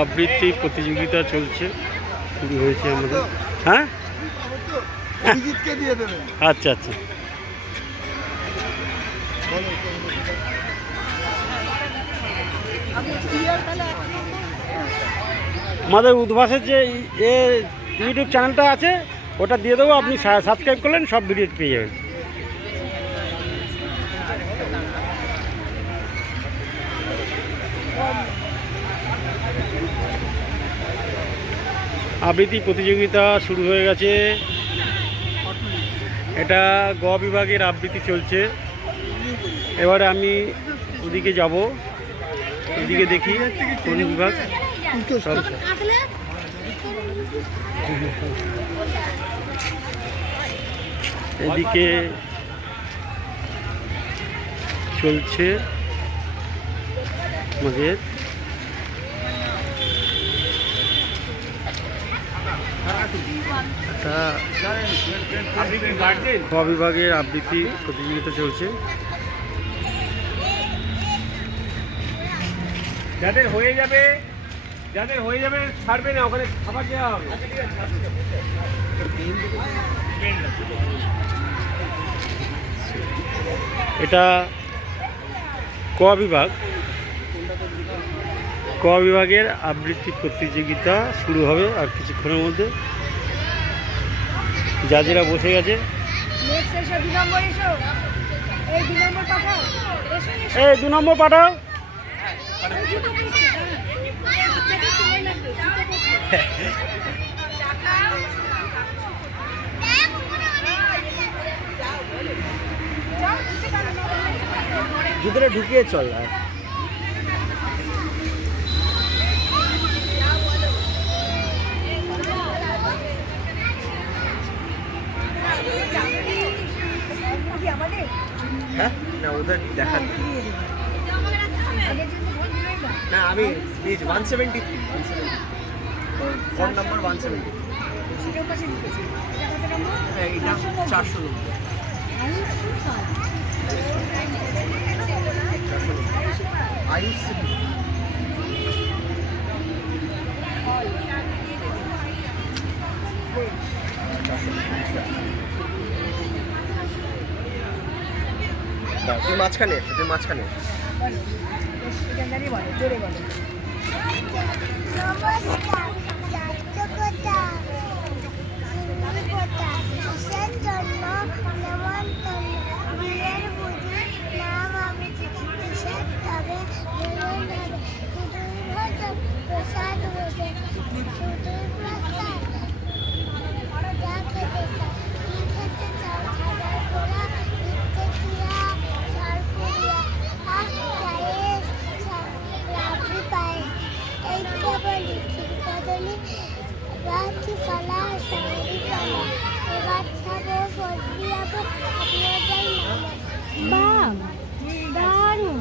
আবৃত্তি প্রতিযোগিতা চলছে, শুরু হয়েছে আমাদের। হ্যাঁ, আচ্ছা আচ্ছা। আমাদের উদ্ভাসের যে ইউটিউব চ্যানেলটা আছে ওটা দিয়ে দেবো, আপনি সাবস্ক্রাইব করলেন, সব ভিডিও পেয়ে যাবেন। আবৃত্তি প্রতিযোগিতা শুরু হয়ে গেছে। এটা গ বিভাগের আবৃত্তি চলছে। এবারে আমি ওদিকে যাব, ওদিকে দেখি কোন বিভাগ। এদিকে চলছে আমাদের খ বিভাগের আবৃত্তি প্রতিযোগিতা চলছে। যাদের হয়ে যাবে ছাড়বে না, ওখানে খাবার দেওয়া হবে। এটা ক বিভাগ, ক বিভাগের আবৃত্তি প্রতিযোগিতা শুরু হবে আর কিছুক্ষণের মধ্যে। জাজেরা বসে গেছে। এই 2 নম্বর পাঠাও। ভিতরে ঢুকিয়ে চল। হ্যাঁ না, ওদের দেখান না। আমি 173 ফোন নাম্বার 170। হ্যাঁ, এটা 400 আয়ুষ। তুই মাঝখানে এসো, তুই মাঝখানে এসো। দারুণ।